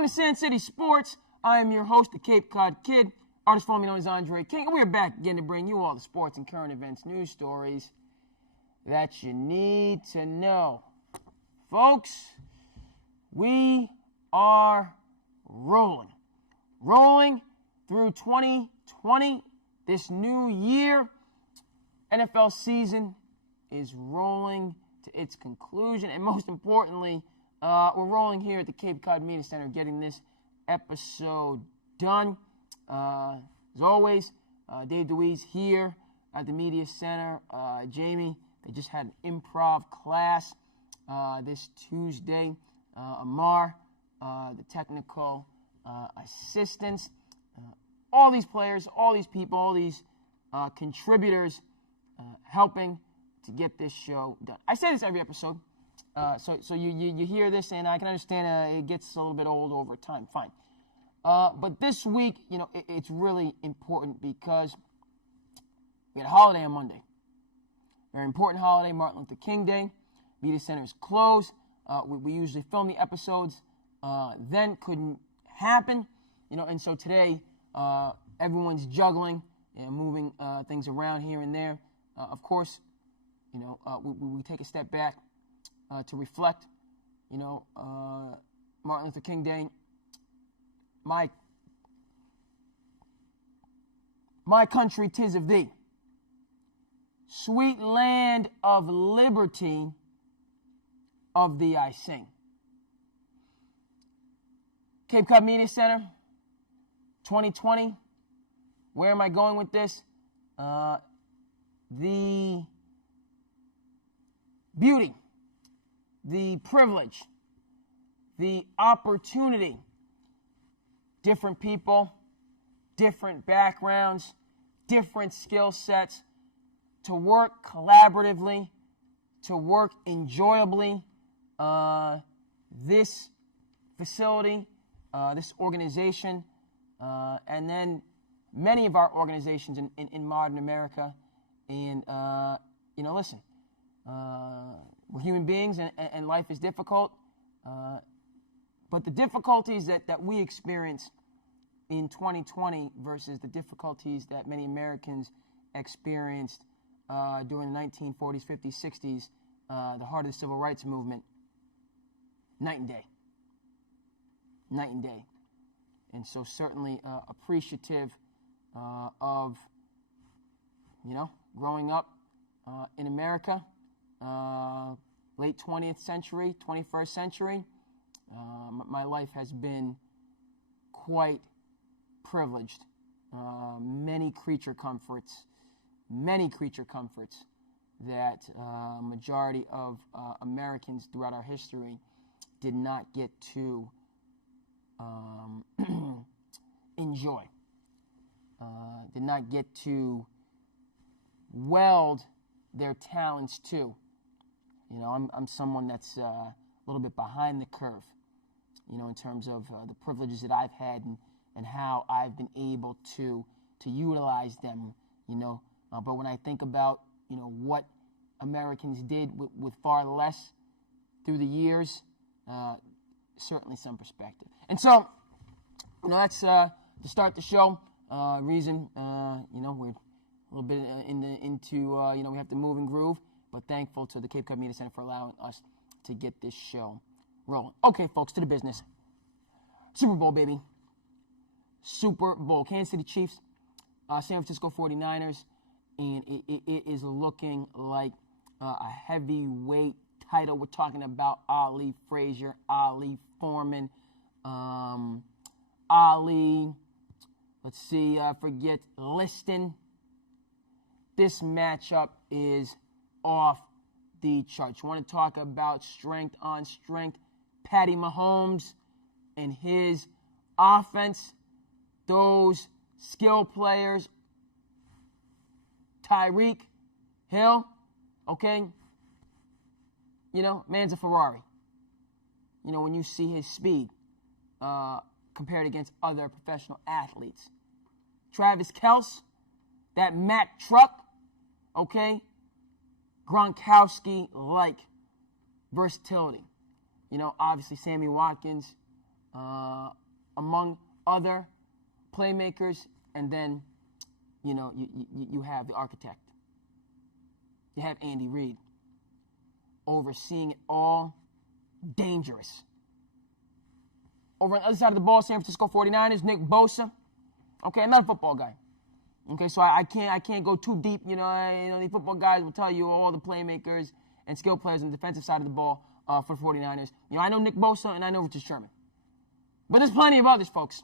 Welcome to SandCity Sports. I am your host, the Cape Cod Kid, artist formerly known as Andre King, and we are back again to bring you all the sports and current events, news stories that you need to know. Folks, we are rolling through 2020, this new year. NFL season is rolling to its conclusion, and most importantly, we're rolling here at the Cape Cod Media Center, getting this episode done. As always, Dave DeWeese here at the Media Center. Jamie, they just had an improv class this Tuesday. Amar, the technical assistants, all these players, all these people, all these contributors helping to get this show done. I say this every episode. So you hear this, and I can understand it gets a little bit old over time. Fine. But this week, it's really important because we had a holiday on Monday. Very important holiday, Martin Luther King Day. Media Center is closed. We usually film the episodes. Then couldn't happen. And so today, everyone's juggling and moving things around here and there. Of course, we take a step back to reflect, Martin Luther King Day, my country, 'tis of thee, sweet land of liberty, of thee I sing. Cape Cod Media Center, 2020, where am I going with this? The beauty, the privilege, the opportunity, different people, different backgrounds, different skill sets, to work collaboratively, to work enjoyably. This facility, this organization, and then many of our organizations in modern America. And, listen, we're human beings, and life is difficult. But the difficulties that we experience in 2020 versus the difficulties that many Americans experienced during the 1940s, 50s, 60s, the heart of the civil rights movement, night and day. Night and day. And so certainly appreciative of, growing up in America, late 20th century, 21st century. My life has been quite privileged. Many creature comforts that majority of Americans throughout our history did not get to enjoy, did not get to weld their talents to. I'm someone that's a little bit behind the curve, in terms of the privileges that I've had and how I've been able to utilize them, But when I think about, what Americans did with far less through the years, certainly some perspective. And so, that's to start the show. Reason, we're a little bit into we have to move and groove, but thankful to the Cape Cod Media Center for allowing us to get this show rolling. Okay, folks, to the business. Super Bowl, baby. Super Bowl. Kansas City Chiefs, San Francisco 49ers, and it is looking like a heavyweight title. We're talking about Ali Frazier, Ali Foreman, Ali, forget Liston. This matchup is off the charts. You want to talk about strength on strength? Patty Mahomes and his offense, those skill players, Tyreek Hill, okay? Man's a Ferrari. When you see his speed compared against other professional athletes. Travis Kelce, that Mack truck, okay? Gronkowski-like versatility. Obviously Sammy Watkins, among other playmakers, and then, you have the architect. You have Andy Reid overseeing it all. Dangerous. Over on the other side of the ball, San Francisco 49ers, Nick Bosa. Okay, I'm not a football guy. Okay, so I can't go too deep. The football guys will tell you all the playmakers and skill players on the defensive side of the ball for the 49ers. I know Nick Bosa and I know Richard Sherman. But there's plenty of others, folks.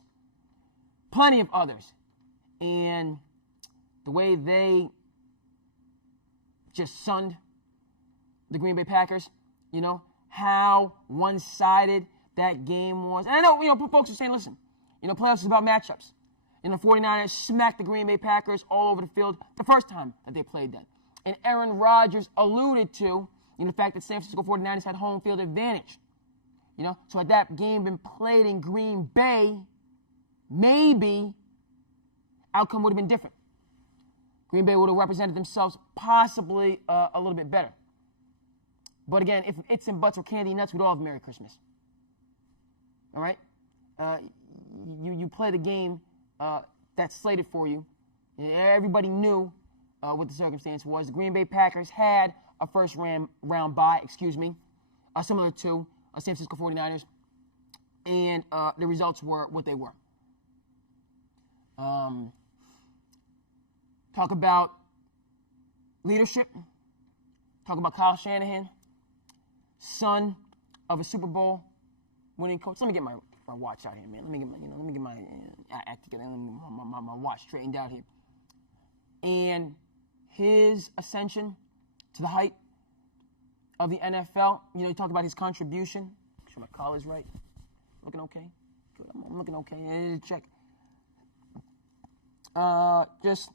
Plenty of others. And the way they just sunned the Green Bay Packers, how one-sided that game was. And I know, folks are saying, listen, playoffs is about matchups. The 49ers smacked the Green Bay Packers all over the field the first time that they played them. And Aaron Rodgers alluded to the fact that San Francisco 49ers had home field advantage. So had that game been played in Green Bay, maybe outcome would have been different. Green Bay would have represented themselves possibly a little bit better. But again, if ifs and buts were candy nuts, we'd all have Merry Christmas. All right? You play the game that's slated for you. Everybody knew what the circumstance was. The Green Bay Packers had a first round bye, similar to San Francisco 49ers, and the results were what they were. Talk about leadership. Talk about Kyle Shanahan, son of a Super Bowl winning coach. Let me get my watch out here, man. Let me get my act together. My watch straightened out here. And his ascension to the height of the NFL. You talk about his contribution. Make sure my collar's right. Looking okay? Good. I'm looking okay. Check. Just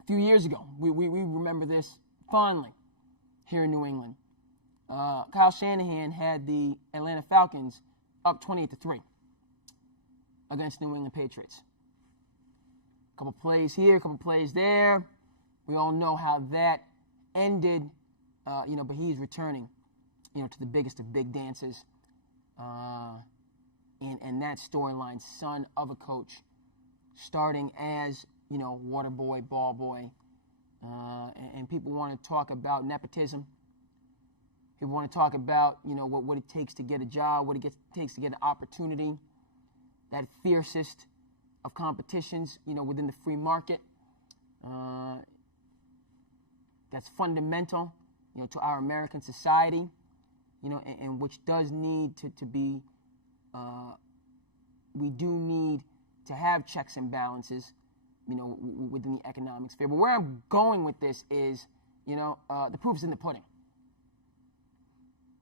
a few years ago, we remember this fondly here in New England. Kyle Shanahan had the Atlanta Falcons up 28-3 against New England Patriots. A couple plays here, a couple plays there. We all know how that ended, but he's returning, to the biggest of big dances. And that storyline, son of a coach, starting as, water boy, ball boy. And people want to talk about nepotism. People want to talk about, what it takes to get a job, what it takes to get an opportunity, that fiercest of competitions, within the free market. That's fundamental, to our American society, and which does need to be, we do need to have checks and balances, within the economic sphere. But where I'm going with this is, the proof is in the pudding.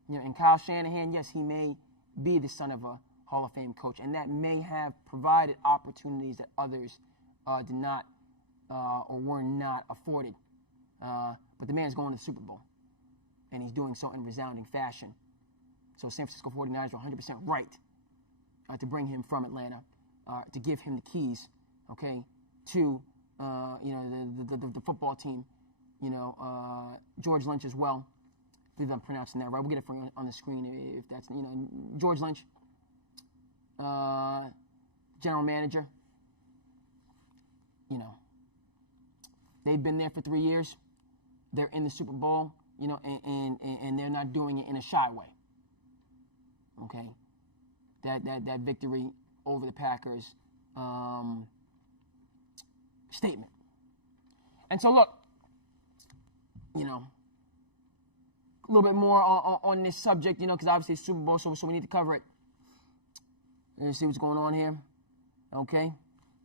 And Kyle Shanahan, yes, he may be the son of a Hall of Fame coach, and that may have provided opportunities that others did not or were not afforded. But the man's going to the Super Bowl, and he's doing so in resounding fashion. So San Francisco 49ers are 100% right to bring him from Atlanta, to give him the keys, okay, to the football team. George Lynch as well. I believe I'm pronouncing that right. We'll get it for you on the screen if that's, George Lynch, general manager. They've been there for 3 years. They're in the Super Bowl, and they're not doing it in a shy way. Okay, that victory over the Packers statement. And so look, a little bit more on this subject, because obviously it's Super Bowl, so we need to cover it. Let's see what's going on here. Okay,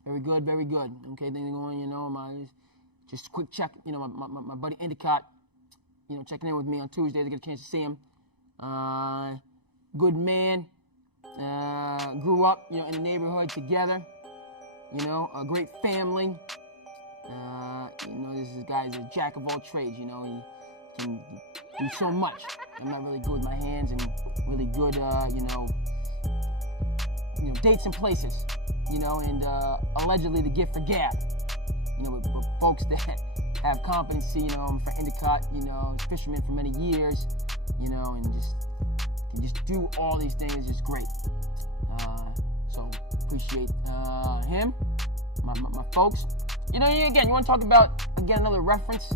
very good, very good. Okay, things going, just a quick check. My buddy Endicott, checking in with me on Tuesday to get a chance to see him. Good man. Grew up, in the neighborhood together. A great family. This guy's a jack of all trades. He can do so much. I'm not really good with my hands and really good, dates and places, and allegedly the gift for gab. But folks that have competency, I'm for Endicott, fisherman for many years, and can just do all these things is just great. So appreciate him, my folks. Again, you want to talk about, another reference,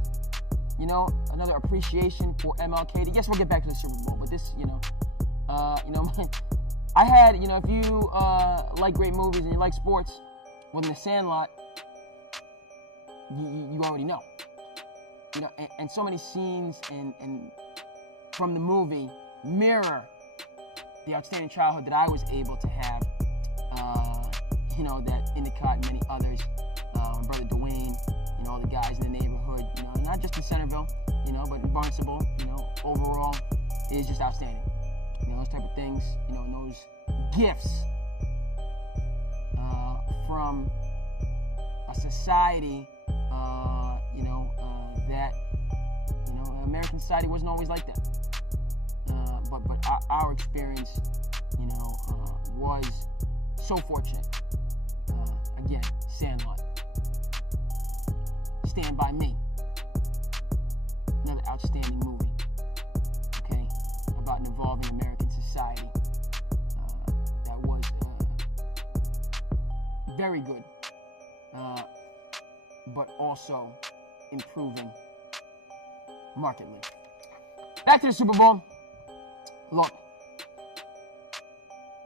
another appreciation for MLK. Yes, we'll get back to the Super Bowl, but this, I had, if you like great movies and you like sports, well, in The Sandlot, you already know. And so many scenes and from the movie mirror the outstanding childhood that I was able to have, that Endicott and many others, my brother Dwayne, all the guys in the neighborhood, not just in Centerville, but in Barnstable, overall, it is just outstanding. Those type of things, and those gifts from a society, that, American society wasn't always like that. But our experience, was so fortunate. Again, Sandlot. Stand By Me. Another outstanding movie. Okay? About an evolving American society. That was very good. But also improving markedly. Back to the Super Bowl. Look,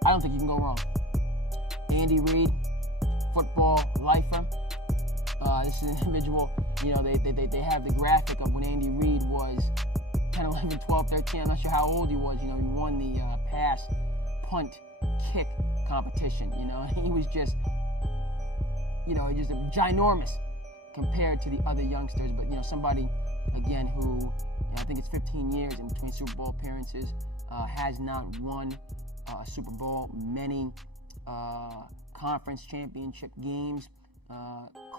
I don't think you can go wrong. Andy Reid, football lifer. This is an individual, they have the graphic of when Andy Reid was 10, 11, 12, 13. I'm not sure how old he was. He won the pass, punt, kick competition. He was just, just ginormous compared to the other youngsters. But, somebody, again, who, I think it's 15 years in between Super Bowl appearances, has not won a Super Bowl, many conference championship games,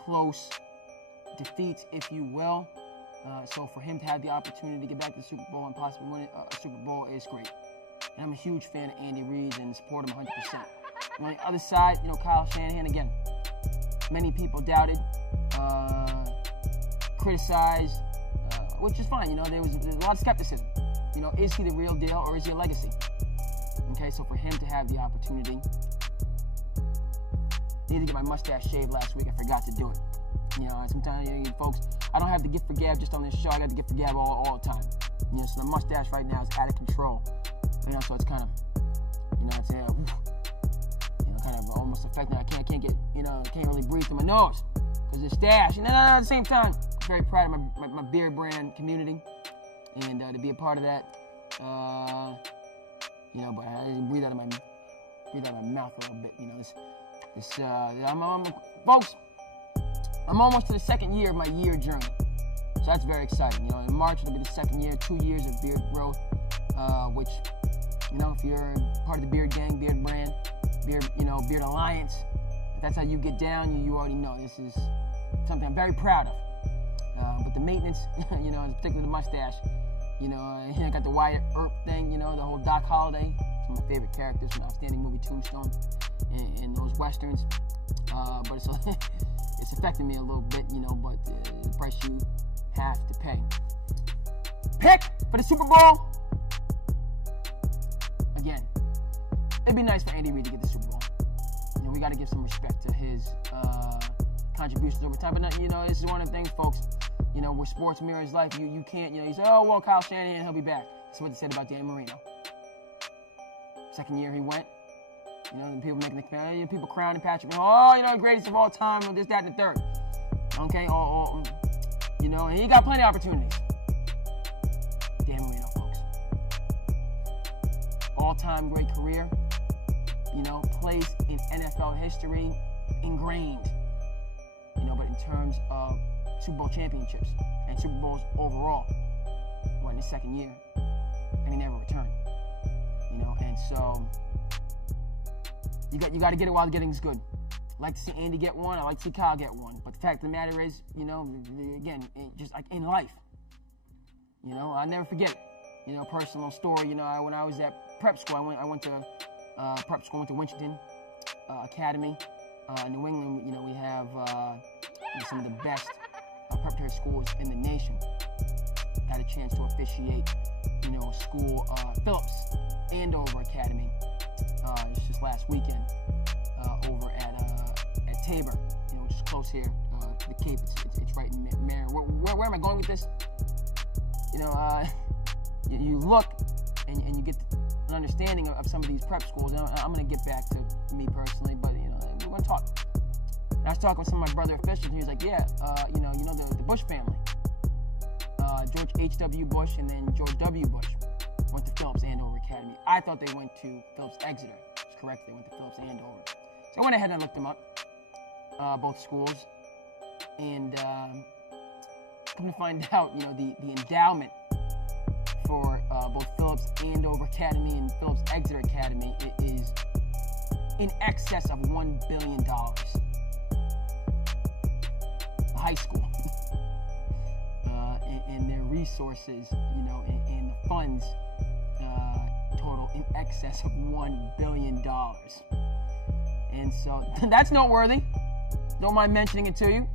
close defeats, if you will. So for him to have the opportunity to get back to the Super Bowl and possibly win a Super Bowl is great. And I'm a huge fan of Andy Reid and support him 100%. And on the other side, Kyle Shanahan, again, many people doubted, criticized, which is fine. There was a lot of skepticism. Is he the real deal or is he a legacy? Okay, so for him to have the opportunity, I need to get my mustache shaved last week. I forgot to do it. Sometimes, folks, I don't have the gift for gab just on this show. I got the gift for gab all the time. So the mustache right now is out of control. So it's kind of, it's kind of almost affecting. I can't get, can't really breathe through my nose because it's stash. And then at the same time, I'm very proud of my beard brand community and to be a part of that. But I breathe out of my mouth a little bit. Folks, I'm almost to the second year of my year journey. So that's very exciting. In March, it'll be the second year, 2 years of beard growth, which, if you're part of the beard gang, beard brand, beard alliance, if that's how you get down, you already know this is something I'm very proud of. But the maintenance, particularly the mustache, I got the Wyatt Earp thing, the whole Doc Holliday, some of my favorite characters from the outstanding movie Tombstone and those westerns. But it's affecting me a little bit, but the price you have to pay. Pick for the Super Bowl. Again, it'd be nice for Andy Reid to get the Super Bowl. We got to give some respect to his contributions over time. But, this is one of the things, folks, where sports mirrors life. You can't, you say, oh, well, Kyle Shanahan, he'll be back. That's what they said about Dan Marino. Second year he went. People making the people crowning Patrick. Oh, greatest of all time. This, that, and the third. Okay, and he got plenty of opportunities. Dan Marino, folks. All-time great career. Place in NFL history, ingrained. But in terms of Super Bowl championships and Super Bowls overall, went in his second year, and he never returned. And so you got to get it while the getting's good. I like to see Andy get one. I like to see Kyle get one. But the fact of the matter is, again, just like in life, I'll never forget it. Personal story. When I was at prep school, I went to prep school. Went to Winchendon Academy in New England. We have some of the best preparatory schools in the nation. Got a chance to officiate, school Phillips Andover Academy just last weekend over at Tabor, which is close here to the Cape. It's right in Marion. Where am I going with this? You look and you get an understanding of some of these prep schools. And I'm going to get back to me personally, but we're going to talk. And I was talking with some of my brother officials, and he was like, "Yeah, the Bush family, George H.W. Bush and then George W. Bush went to Phillips Andover Academy. I thought they went to Phillips Exeter. That's correct. They went to Phillips Andover. So I went ahead and I looked them up, both schools, and come to find out, the endowment for both Phillips Andover Academy and Phillips Exeter Academy is in excess of $1 billion. High school and their resources, and the funds total in excess of $1 billion. And so that's noteworthy. Don't mind mentioning it to you,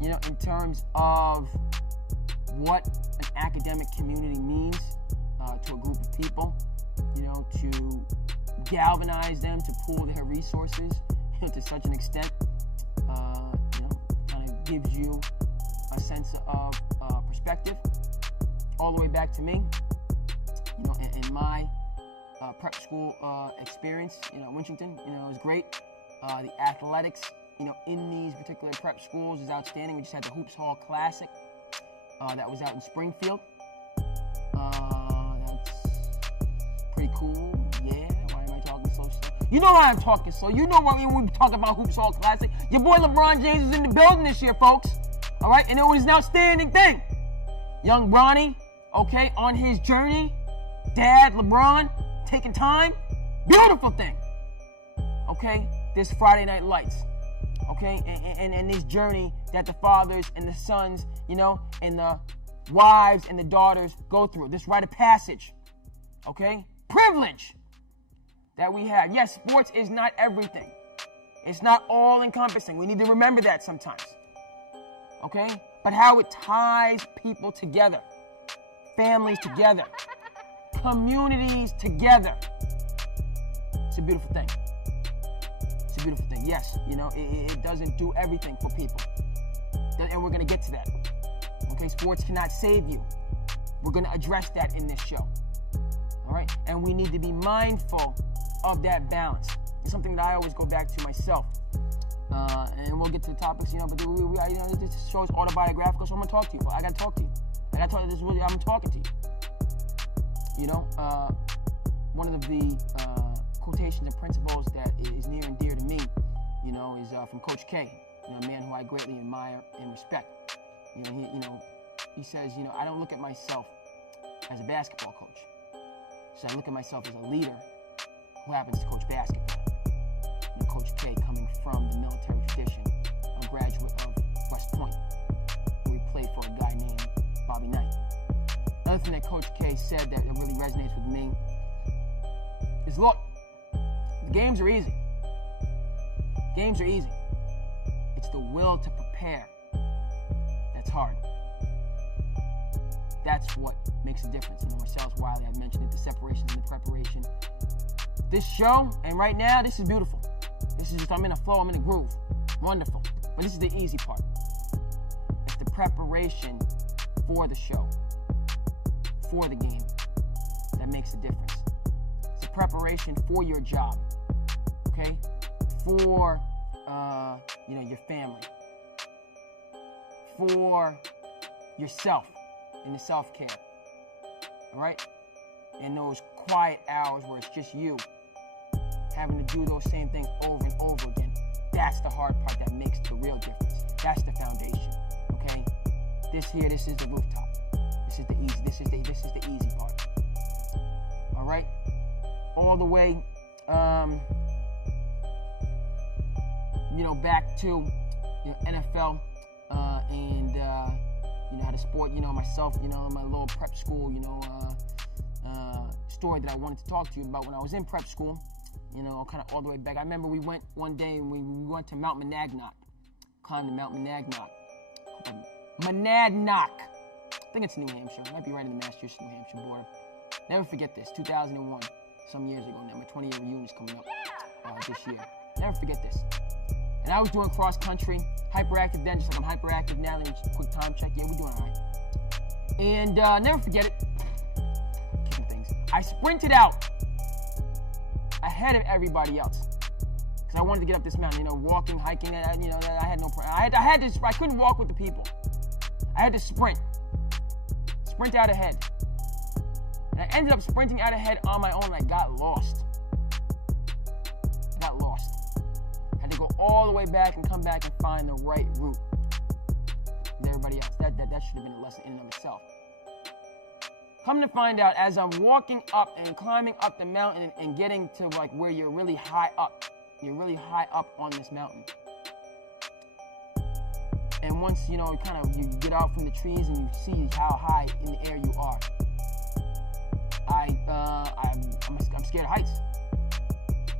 in terms of what an academic community means to a group of people, to galvanize them, to pool their resources, to such an extent, kind of gives you a sense of perspective. All the way back to me, in my prep school experience, Winchington, it was great. The athletics, in these particular prep schools is outstanding. We just had the Hoops Hall Classic that was out in Springfield. That's pretty cool. Yeah, why am I talking so slow? You know why I'm talking slow. You know what when we talk about Hoops Hall Classic. Your boy LeBron James is in the building this year, folks. All right, and it was an outstanding thing. Young Bronny, okay, on his journey. Dad, LeBron, taking time. Beautiful thing. Okay, this Friday Night Lights. Okay, and this journey that the fathers and the sons, and the wives and the daughters go through. This rite of passage. Okay, privilege that we have. Yes, sports is not everything. It's not all encompassing. We need to remember that sometimes. Okay, but how it ties people together, families together, communities together. It's a beautiful thing. It's a beautiful thing. Yes, it doesn't do everything for people. And we're going to get to that. Okay, sports cannot save you. We're going to address that in this show. All right? And we need to be mindful of that balance. It's something that I always go back to myself. And we'll get to the topics, but this show is autobiographical, so I'm going to talk to you. I got to talk to you. This is what I'm talking to you. One of the quotations and principles that is near and dear to me, is from Coach K, a man who I greatly admire and respect. He says, I don't look at myself as a basketball coach. So I look at myself as a leader who happens to coach basketball. Coach K, coming from the military tradition, a graduate of West Point, where he played for a guy named Bobby Knight. Another thing that Coach K said that really resonates with me is, look, the games are easy. Games are easy. It's the will to prepare that's hard. That's what makes a difference. Marcellus Wiley, I mentioned it, the separation and the preparation. This show, and right now, this is beautiful. This is just, I'm in a flow, I'm in a groove. Wonderful. But this is the easy part. It's the preparation for the show, for the game, that makes a difference. It's the preparation for your job, okay? For, your family. For yourself and the self-care, all right? And those quiet hours where it's just you, having to do those same things over and over again. That's the hard part that makes the real difference. That's the foundation, okay? This is the rooftop. This is the easy part. All right? All the way, back to NFL and how to sport. Myself. My little prep school. Story that I wanted to talk to you about when I was in prep school. Kind of all the way back. I remember we went one day and we went to Mount Monadnock. Climbed to Mount Monadnock. Monadnock. I think it's New Hampshire. It might be right in the Massachusetts-New Hampshire border. Never forget this. 2001. Some years ago now. My 20-year reunion is coming up. this year. Never forget this. And I was doing cross country, hyperactive then, just like I'm hyperactive now. Let me just quick time check. Yeah, we're doing all right. And never forget it. I sprinted out ahead of everybody else because I wanted to get up this mountain. Walking, hiking. I had no problem. I couldn't walk with the people. I had to sprint out ahead. And I ended up sprinting out ahead on my own, and I got lost. Had to go all the way back and come back and find the right route with everybody else. That should have been a lesson in and of itself. Come to find out, as I'm walking up and climbing up the mountain and getting to like where you're really high up on this mountain. And once you get out from the trees and you see how high in the air you are, I'm scared of heights,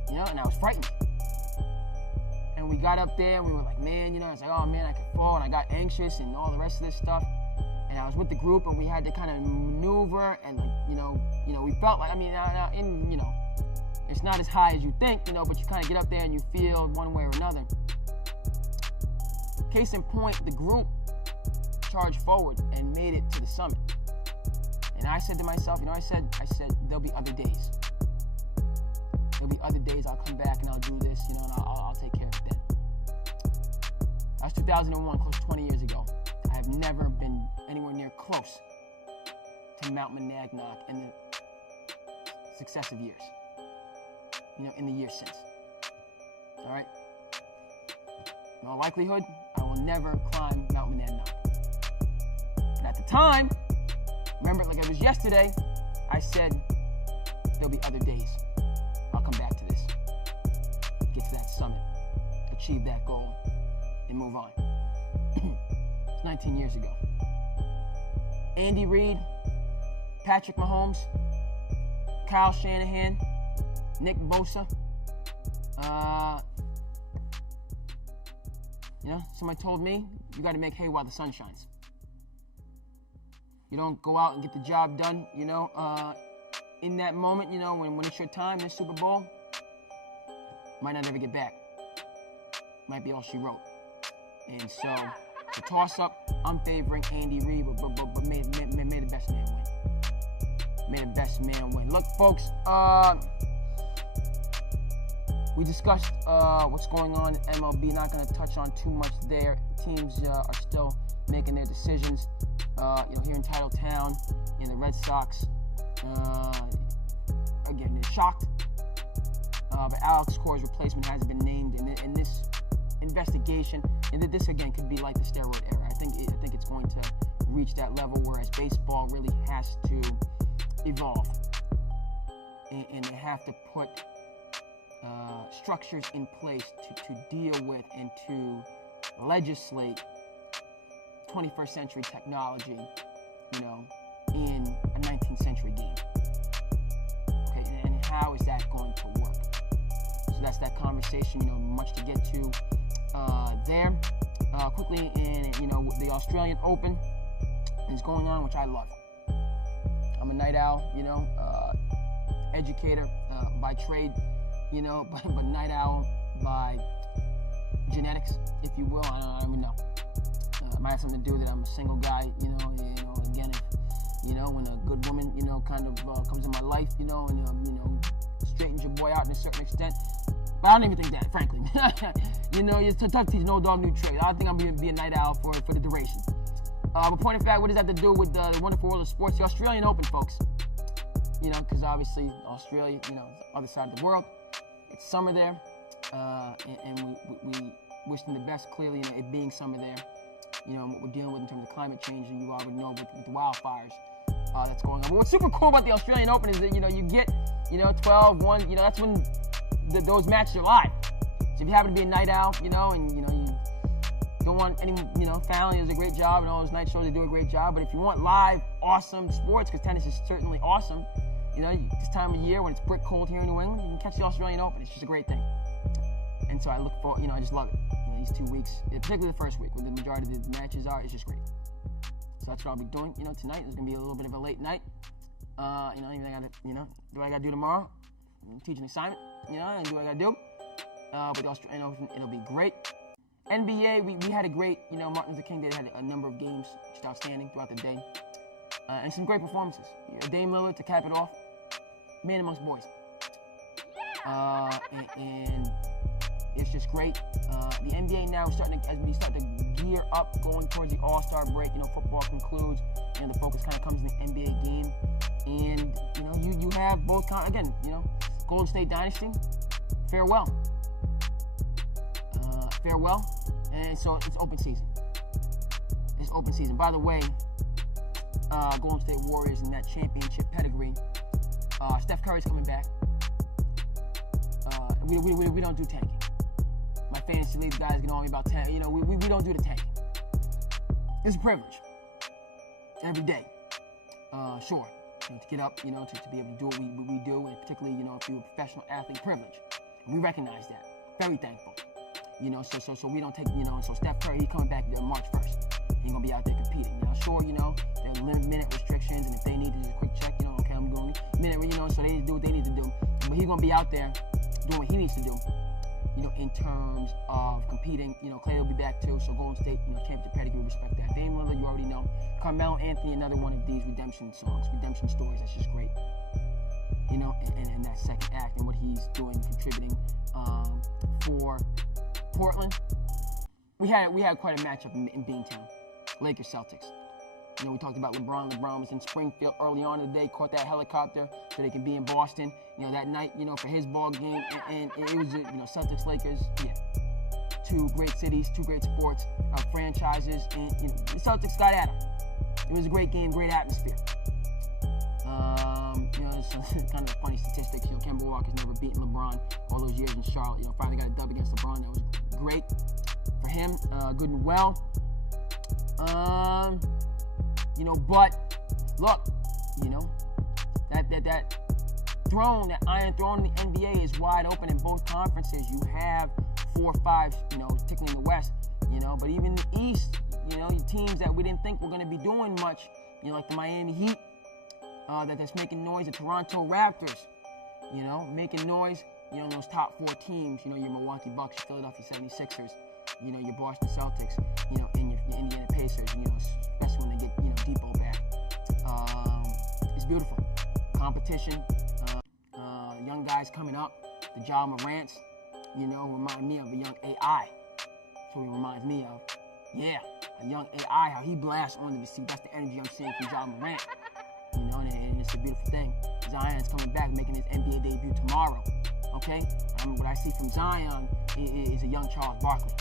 and I was frightened. And we got up there and we were like, man, I was like, oh man, I could fall, and I got anxious and all the rest of this stuff. And I was with the group, and we had to kind of maneuver, and we felt like, it's not as high as you think, but you kind of get up there and you feel one way or another. Case in point, the group charged forward and made it to the summit. And I said to myself, I said, there'll be other days. There'll be other days I'll come back and I'll do this, and I'll take care of it then. That was 2001, close to 20 years ago. I have never been anywhere near close to Mount Monadnock in the successive years, in the years since. All right? In all likelihood, I will never climb Mount Monadnock. But at the time, remember like it was yesterday, I said, there'll be other days. I'll come back to this. Get to that summit, achieve that goal, and move on. 19 years ago. Andy Reid, Patrick Mahomes, Kyle Shanahan, Nick Bosa. Somebody told me, you got to make hay while the sun shines. You don't go out and get the job done, in that moment, when it's your time, this Super Bowl, might not ever get back. Might be all she wrote. And so, the toss-up, I'm favoring Andy Reid, but made the best man win. Made the best man win. Look, folks, we discussed what's going on in MLB. Not going to touch on too much there. Teams are still making their decisions. Here in Titletown, in the Red Sox, again, they're shocked. But Alex Cora's replacement hasn't been named in this investigation, and that this again could be like the steroid era. I think it's going to reach that level, whereas baseball really has to evolve, and they have to put structures in place to deal with and to legislate 21st century technology, in a 19th century game. Okay, and how is that going to work? So that's that conversation, much to get to there. Quickly, in the Australian Open is going on, which I love. I'm a night owl, educator by trade, but night owl by genetics, if you will. I don't even know. It might have something to do with it. I'm a single guy, again, if, when a good woman, kind of comes in my life, and, straightens your boy out in a certain extent. But I don't even think that, frankly. It's tough to teach no dog new tricks. I don't think I'm going to be a night owl for the duration. But point of fact, what does that have to do with the wonderful world of sports? The Australian Open, folks. Because obviously Australia, other side of the world. It's summer there. And we wish them the best, clearly, it being summer there. What we're dealing with in terms of climate change, and you already know with the wildfires that's going on. But what's super cool about the Australian Open is that, you get, 12, 1, that's when those matches are live. So if you happen to be a night owl, and, you don't want any, Fallon does a great job, and all those night shows, they do a great job. But if you want live, awesome sports, because tennis is certainly awesome, this time of year when it's brick cold here in New England, you can catch the Australian Open. It's just a great thing. And so I look forward, I just love it. These 2 weeks, particularly the first week, where the majority of the matches are, it's just great. So that's what I'll be doing, tonight. It's going to be a little bit of a late night. Anything I got to, do what I got to do tomorrow. Teach an assignment, and do what I got to do. but it'll be great. NBA, we had a great, Martin Luther King Day had a number of games just outstanding throughout the day. And some great performances. Dame Lillard to cap it off, man amongst boys. And it's just great. The NBA now is as we start to gear up, going towards the All-Star break. Football concludes, and the focus kind of comes in the NBA game. And you have both again. Golden State Dynasty, farewell. And so it's open season. It's open season. By the way, Golden State Warriors in that championship pedigree. Steph Curry's coming back. We don't do tanking. My fantasy league guys get on me about tanking. We don't do the tanking. It's a privilege. Every day. Sure. To get up, to be able to do what we do, and particularly, if you're a professional athlete, privilege. And we recognize that. Very thankful. So we don't take, so Steph Curry, he's coming back March 1st. He's going to be out there competing. Sure, there's minute restrictions, and if they need to do a quick check, okay, I'm going minute, so they need to do what they need to do. But he's going to be out there doing what he needs to do, in terms of competing. Clay will be back too, so Golden State, championship pedigree, respect that. Dame Lillard, you already know. Carmelo Anthony, another one of these redemption songs, redemption stories, that's just great. And that second act and what he's doing, contributing for Portland. We had quite a matchup in Beantown. Lakers Celtics. We talked about LeBron. LeBron was in Springfield early on in the day, caught that helicopter so they could be in Boston. That night, for his ball game, and it was, Celtics Lakers. Yeah, two great cities, two great sports franchises, and the Celtics got at them. It was a great game, great atmosphere. Some kind of funny statistics. Kemba Walker's never beaten LeBron all those years in Charlotte. Finally got a dub against LeBron. That was great for him. Good and well. But look, that throne, that iron throne in the NBA is wide open in both conferences. You have 4 or 5, particularly in the West, but even the East, teams that we didn't think were going to be doing much, like the Miami Heat, that's making noise, the Toronto Raptors, making noise, those top 4 teams, your Milwaukee Bucks, your Philadelphia 76ers, your Boston Celtics, and your Indiana Pacers, especially when they get, Depot back. It's beautiful. Competition, young guys coming up, the Ja Morants, remind me of a young AI. That's what he reminds me of. Yeah, a young AI, how he blasts onto the seat. That's the energy I'm seeing from Ja Morant. And it's a beautiful thing. Zion's coming back, making his NBA debut tomorrow. Okay? What I see from Zion is a young Charles Barkley.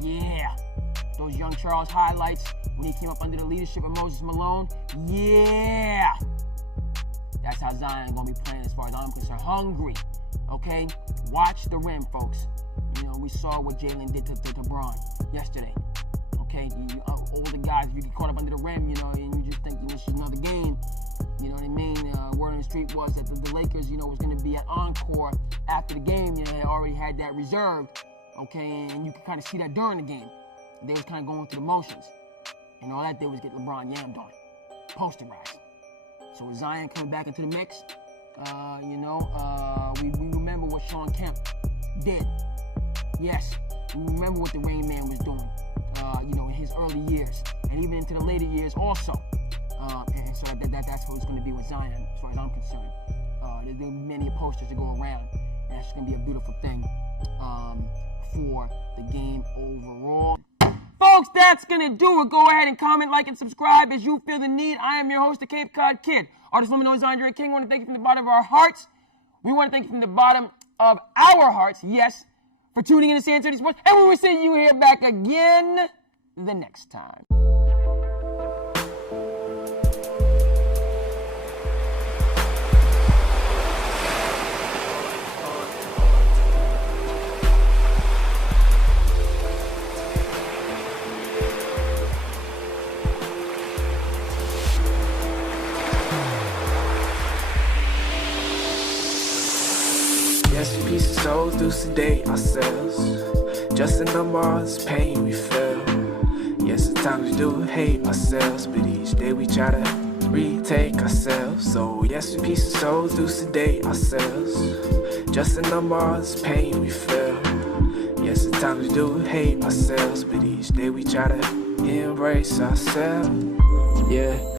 Yeah. Those young Charles highlights when he came up under the leadership of Moses Malone. Yeah. That's how Zion's going to be playing as far as I'm concerned. Hungry. Okay? Watch the rim, folks. We saw what Jalen did to Bron yesterday. Okay? Older guys, if you get caught up under the rim, and you just think, it's just another game. You know what I mean? Word on the street was that the Lakers, was going to be at encore after the game. They already had that reserved. Okay? And you could kind of see that during the game. They was kind of going through the motions. And all that did was get LeBron yammed on. Posterized. So with Zion coming back into the mix, we remember what Sean Kemp did. Yes, we remember what the Rain Man was doing, in his early years. And even into the later years also. And so that's what it's going to be with Zion, as far as I'm concerned. There's going to be many posters to go around. And that's going to be a beautiful thing for the game overall. Folks, that's going to do it. Go ahead and comment, like, and subscribe as you feel the need. I am your host, the Cape Cod Kid. Artist woman known as Andre King. I want to thank you from the bottom of our hearts. We want to thank you from the bottom of our hearts, yes, for tuning in to SandCity Sports. And we will see you here back again the next time. Yes, we piece of souls do sedate ourselves. Just a number of this pain we feel. Yes, at times we do hate ourselves, but each day we try to retake ourselves. So yes, we piece of souls do sedate ourselves. Just a number of this pain we feel. at times we do hate ourselves, but each day we try to embrace ourselves. Yeah.